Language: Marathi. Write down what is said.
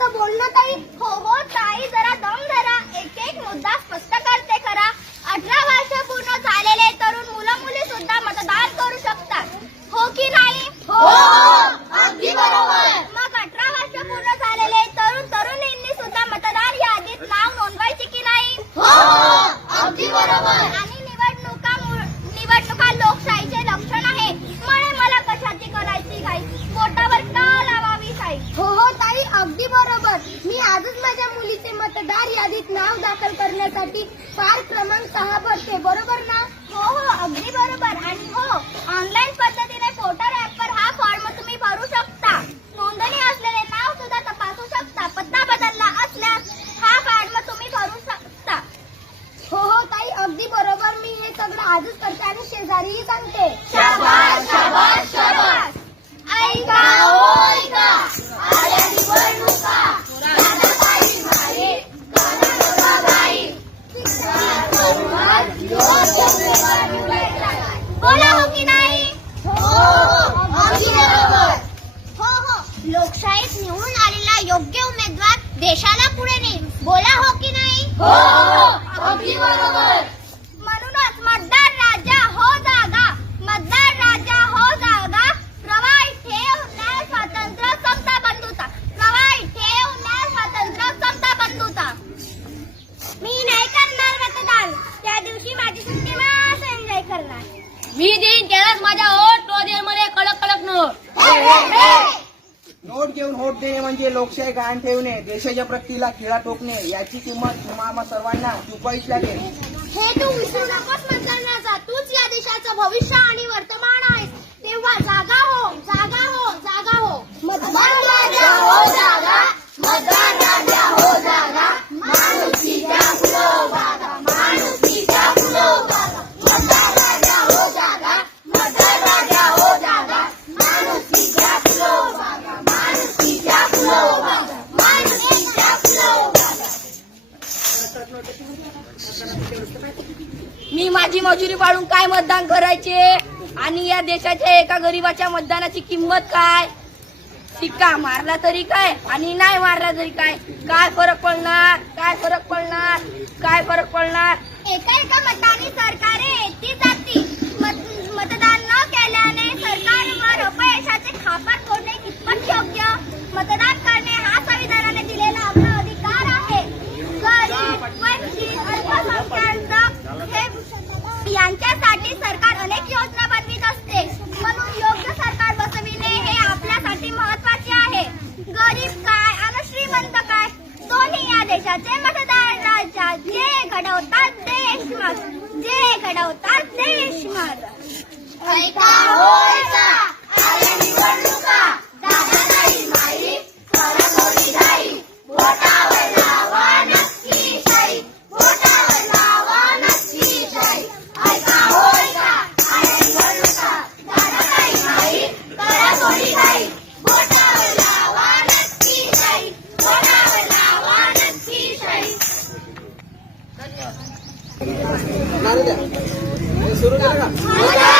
असं बोलणं ताई हो हो ताई जरा दम धरा. एक एक मुद्दा स्पष्ट करते खरा. अठरा वर्ष पूर्ण झालेले तरुण मुलं मुली सुद्धा मतदान करू शकतात. हो की नाही? हो अगदी बरोबर. मग अठरा वर्ष पूर्ण झालेले तरुण तरुणींनी सुद्धा मतदार यादीत नाव नोंदवायचे की नाही? हो अगदी बरोबर आणि निवडणुका मु- निवडणुका लोकशाहीचे लक्षण आहे म्हणे मला कशाची करायची घाई पोटावर का लावावी साई हो हो ताई अगदी बरोबर. मी आजच माझ्या मुलीचे मतदार यादीत नाव दाखल करण्यासाठी फार क्रमांक सहा भरते. बरोबर ना? हो हो अगदी देशाला पुढे नेईल. बोला हो की नाही? हो अगदी बरोबर. म्हणूनच मतदार राजा हो जागा. मतदार राजा हो जागा. प्रवाही ठेव न्याय स्वातंत्र्य समता बंधुता. प्रवाही ठेव न्याय स्वातंत्र्य समता बंधुता. मी नाही करणार मतदान. त्या दिवशी माझी सुट्टी मास एन्जॉय करणार. मी देईन त्यालाच माझा ओट तो दे मला कडक कडक नोट. हे, हे, हे. नोट घेऊन होट देणे म्हणजे लोकशाही कायम ठेवणे देशाच्या प्रगतीला खिळा टोकणे याची किंमत तुम्हा सर्वांना चुकवायच लागेल हे तू विसरू नकोस मतदानाचा तूच या देशाचं भविष्य आणि वर्तमान आहेस. तेव्हा जागा हो जागा हो जागा हो. मतदान राजा हो जागा मजुरी पाडून काय मतदान करायचे? आणि या देशाच्या एका गरीबाच्या मतदानाची किंमत काय? टिक्का मारला तरी काय? आणि नाही मारला तरी काय? काय फरक पडणार? काय फरक पडणार? काय फरक पडणार? एका एका मताने सरकारे येती जाती. tá triste, mano. Eita, rosa! Além de सुरू केलं